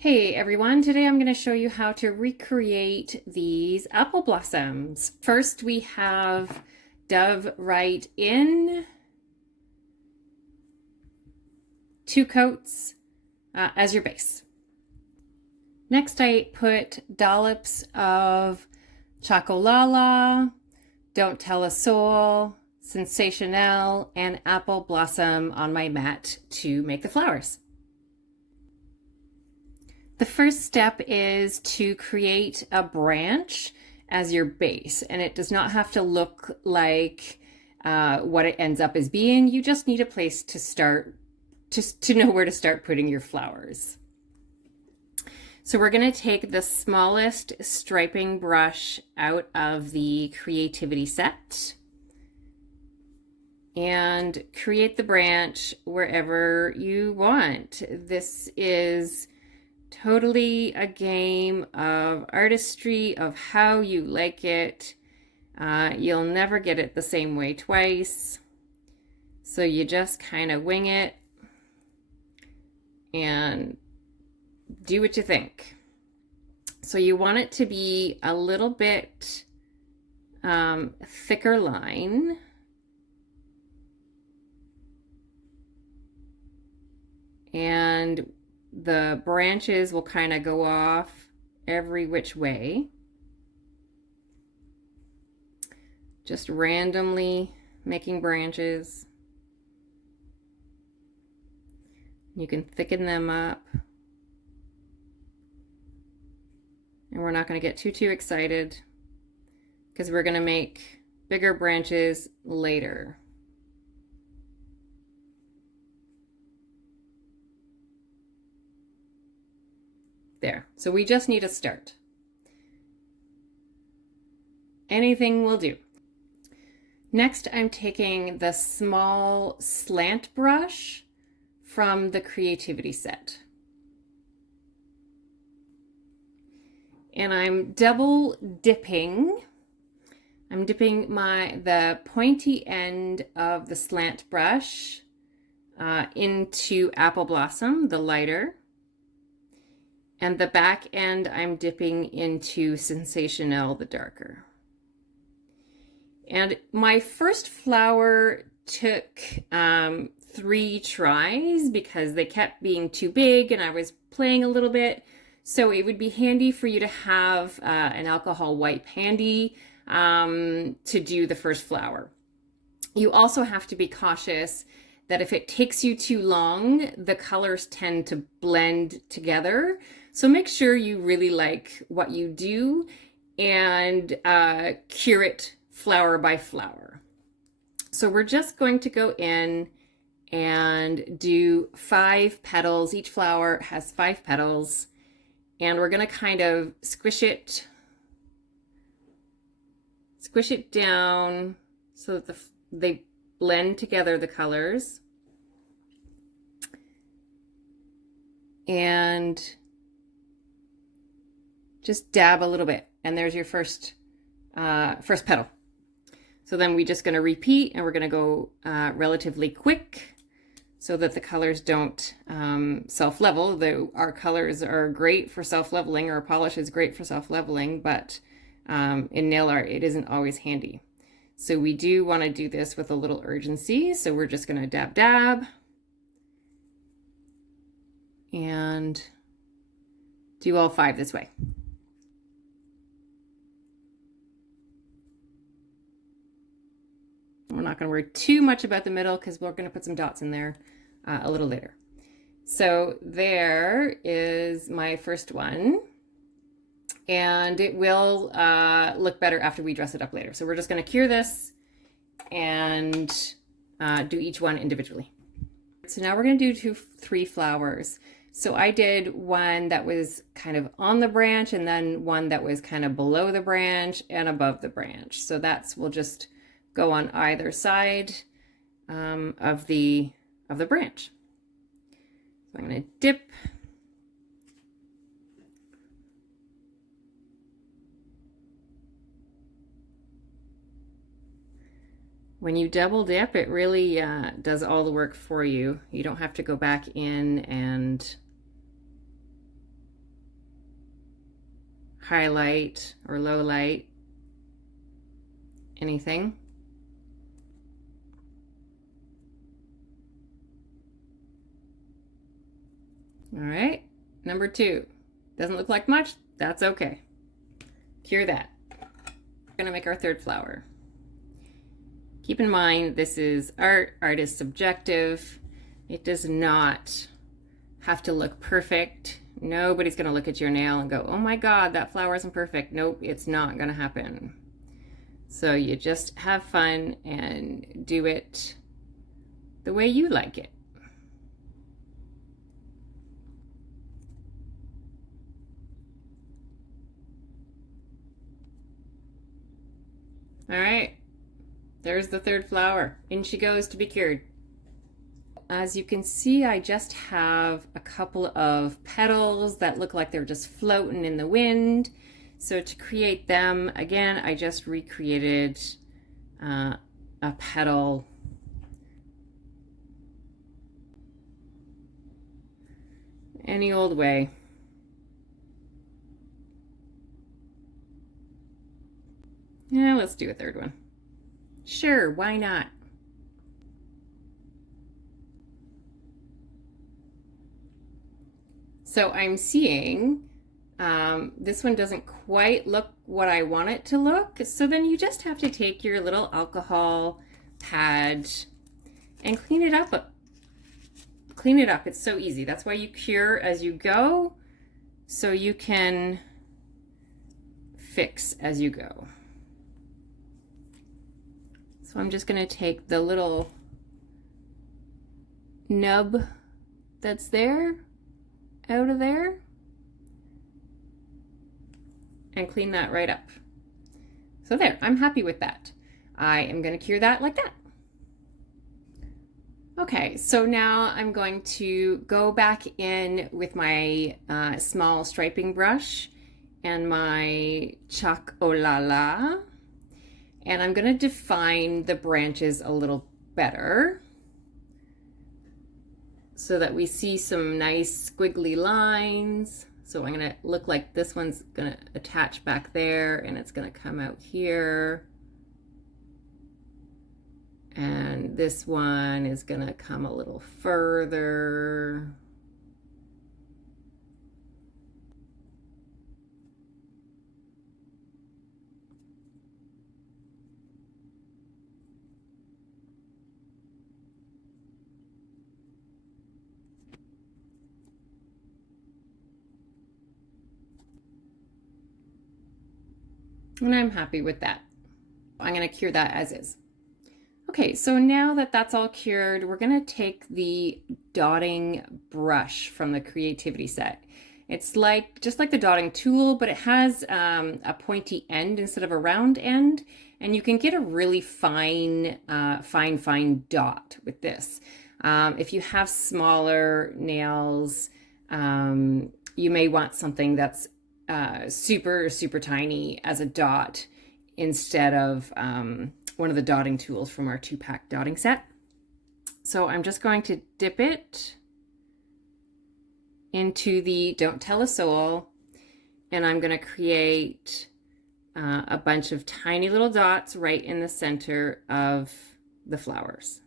Hey everyone, today I'm going to show you how to recreate these apple blossoms. First we have Dove Right in 2 coats as your base. Next I put dollops of Choc-Oh-La-La, Don't Tell a Soul, Sensational, and Apple Blossom on my mat to make the flowers. The first step is to create a branch as your base, and it does not have to look like what it ends up as being. You just need a place to start, just to know where to start putting your flowers. So we're going to take the smallest striping brush out of the creativity set and create the branch wherever you want. This is totally a game of artistry, of how you like it. You'll never get it the same way twice. So you just kind of wing it and do what you think. So you want it to be a little bit thicker line. And the branches will kind of go off every which way. Just randomly making branches. You can thicken them up. And we're not going to get too excited because we're going to make bigger branches later. There, so we just need a start. Anything will do. Next, I'm taking the small slant brush from the creativity set. And I'm double dipping. I'm dipping the pointy end of the slant brush into Apple Blossom, the lighter. And the back end I'm dipping into Sensational, the darker. And my first flower took 3 tries because they kept being too big and I was playing a little bit. So it would be handy for you to have an alcohol wipe handy to do the first flower. You also have to be cautious that if it takes you too long, the colors tend to blend together. So make sure you really like what you do and cure it flower by flower. So we're just going to go in and do 5 petals. Each flower has 5 petals. And we're going to kind of squish it down so that they blend together, the colors. And just dab a little bit, and there's your first petal. So then we're just going to repeat, and we're going to go relatively quick so that the colors don't self-level. Though our colors are great for self-leveling, or a polish is great for self-leveling, but in nail art it isn't always handy. So we do want to do this with a little urgency. So we're just going to dab and do all 5 this way. We're not going to worry too much about the middle because we're going to put some dots in there a little later. So there is my first one, and it will look better after we dress it up later. So we're just going to cure this and do each one individually. So now we're going to do 3 flowers. So I did one that was kind of on the branch, and then one that was kind of below the branch and above the branch. So we'll just go on either side of the branch. So I'm going to dip. When you double dip, it really does all the work for you. You don't have to go back in and highlight or low light anything. All right, number 2. Doesn't look like much, that's okay. Cure that. We're gonna make our 3rd flower. Keep in mind, this is art. Art is subjective. It does not have to look perfect. Nobody's gonna look at your nail and go, oh my God, that flower isn't perfect. Nope, it's not gonna happen. So you just have fun and do it the way you like it. All right, there's the 3rd flower. In she goes to be cured. As you can see, I just have a couple of petals that look like they're just floating in the wind. So to create them, again, I just recreated a petal. Any old way. Yeah, let's do a 3rd one. Sure, why not? So I'm seeing this one doesn't quite look what I want it to look. So then you just have to take your little alcohol pad and clean it up. Clean it up. It's so easy. That's why you cure as you go, so you can fix as you go. So I'm just going to take the little nub that's there out of there and clean that right up. So there, I'm happy with that. I am going to cure that like that. Okay, so now I'm going to go back in with my small striping brush and my Choc-Oh-La-La, and I'm going to define the branches a little better so that we see some nice squiggly lines. So I'm going to look like this one's going to attach back there and it's going to come out here. And this one is going to come a little further. And I'm happy with that. I'm going to cure that as is. Okay, so now that that's all cured, we're going to take the dotting brush from the creativity set. It's like just like the dotting tool, but it has a pointy end instead of a round end, and you can get a really fine dot with this. If you have smaller nails, you may want something that's super tiny as a dot instead of one of the dotting tools from our 2-pack dotting set. So I'm just going to dip it into the Don't Tell a Soul, and I'm going to create a bunch of tiny little dots right in the center of the flowers.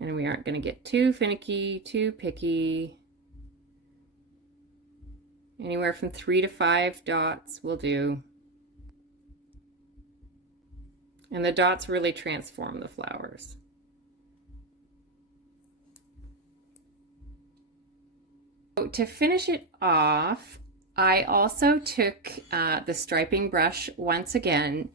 And we aren't going to get too finicky, too picky. Anywhere from 3 to 5 dots will do. And the dots really transform the flowers. So to finish it off, I also took the striping brush once again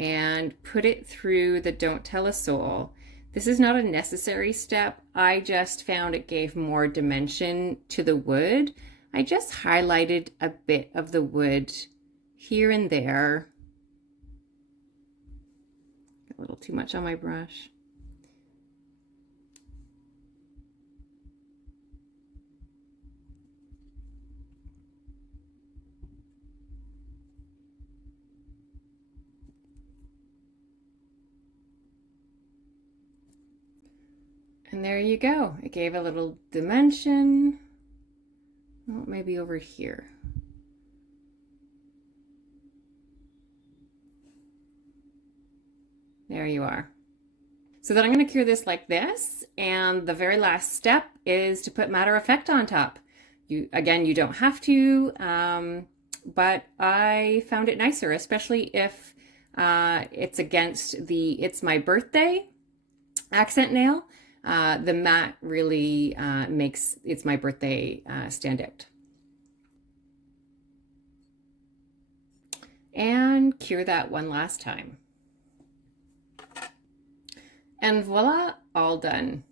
and put it through the Don't Tell a Soul. This is not a necessary step. I just found it gave more dimension to the wood. I just highlighted a bit of the wood here and there. A little too much on my brush. And there you go. It gave a little dimension. Well, maybe over here. There you are. So then I'm going to cure this like this, and the very last step is to put matter effect on top. You don't have to, but I found it nicer, especially if it's against the It's My Birthday accent nail. The matte really makes It's My Birthday stand out. And cure that one last time. And voila, all done.